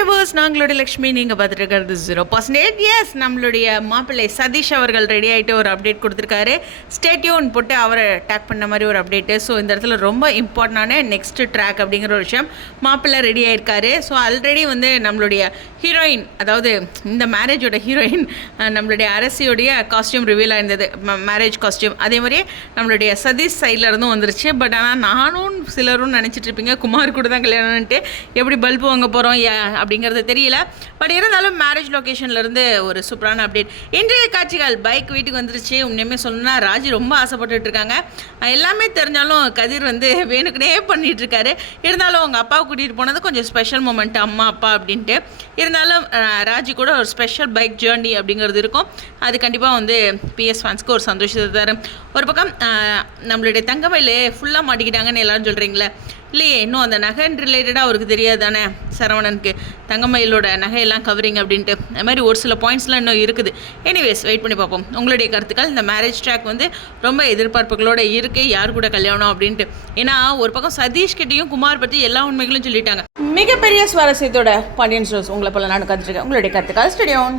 Viewers, நாங்களுடைய Lakshmi, நீங்கள் பார்த்துட்டு இருக்கிறது 0%. எஸ், நம்மளுடைய மாப்பிள்ளை சதீஷ் அவர்கள் ரெடி ஆகிட்டு ஒரு அப்டேட் கொடுத்துருக்காரு. ஸ்டேட்யூன் போட்டு அவரை டேக் பண்ண மாதிரி ஒரு அப்டேட்டு. ஸோ இந்த இடத்துல ரொம்ப இம்பார்ட்டண்டான நெக்ஸ்ட் ட்ராக் அப்படிங்கிற ஒரு விஷயம், மாப்பிள்ளை ரெடி ஆகிருக்காரு. ஸோ ஆல்ரெடி வந்து நம்மளுடைய ஹீரோயின், அதாவது இந்த மேரேஜோட ஹீரோயின் நம்மளுடைய அரசியோடைய காஸ்டியூம் ரிவீல் ஆயிருந்தது, மேரேஜ் காஸ்டியூம். அதே மாதிரியே நம்மளுடைய சதீஷ் சைடில் இருந்தும் வந்துருச்சு. பட் ஆனால் நானும் சிலரும் நினச்சிட்டு இருப்பீங்க குமார் கூட தான் கல்யாணம்ன்ட்டு, எப்படி பல்பு வாங்க போகிறோம் அப்படிங்கிறது தெரியல. பட் இருந்தாலும் மேரேஜ் லொக்கேஷன்லேருந்து ஒரு சூப்பரான அப்டேட். இன்றைய காட்சிகள், பைக் வீட்டுக்கு வந்துருச்சு. உண்மையுமே சொல்லணும்னா ராஜி ரொம்ப ஆசைப்பட்டுட்டு இருக்காங்க. எல்லாமே தெரிஞ்சாலும் கதிர் வந்து வேணுக்குனே பண்ணிகிட்டு இருக்காரு. இருந்தாலும் அவங்க அப்பாவை கூட்டிகிட்டு போனது கொஞ்சம் ஸ்பெஷல் மூமெண்ட், அம்மா அப்பா அப்படின்ட்டு. இருந்தாலும் ராஜி கூட ஒரு ஸ்பெஷல் பைக் ஜேர்னி அப்படிங்கிறது இருக்கும். அது கண்டிப்பாக வந்து பிஎஸ் ஃபேன்ஸ்க்கு ஒரு சந்தோஷத்தை தரும். ஒரு பக்கம் நம்மளுடைய தங்கமயிலே ஃபுல்லாக மாட்டிக்கிட்டாங்கன்னு எல்லோரும் சொல்கிறீங்களே, இல்லையே இன்னும் அந்த நகை ரிலேட்டடாக அவருக்கு தெரியாது தானே சரவணனுக்கு, தங்கமயிலோட நகையெல்லாம் கவரிங் அப்படின்ட்டு. அது மாதிரி ஒரு சில பாயிண்ட்ஸ்லாம் இன்னும் இருக்குது. எனிவேஸ், வெயிட் பண்ணி பார்ப்போம். உங்களுடைய கருத்துக்கள். இந்த மேரேஜ் ட்ராக் வந்து ரொம்ப எதிர்பார்ப்புகளோடு இருக்குது, யார் கூட கல்யாணம் அப்படின்ட்டு. ஏன்னா ஒரு பக்கம் சதீஷ்கிட்டையும் குமார் பற்றி எல்லா உண்மைகளும் சொல்லிட்டாங்க. மிகப்பெரிய சுவாரஸ்யத்தோட பாண்டியன் ஸ்டோர்ஸ் உங்களை போல நான் கற்றுருக்கேன். உங்களுடைய கருத்துக்கள் ஸ்டுடியோன்.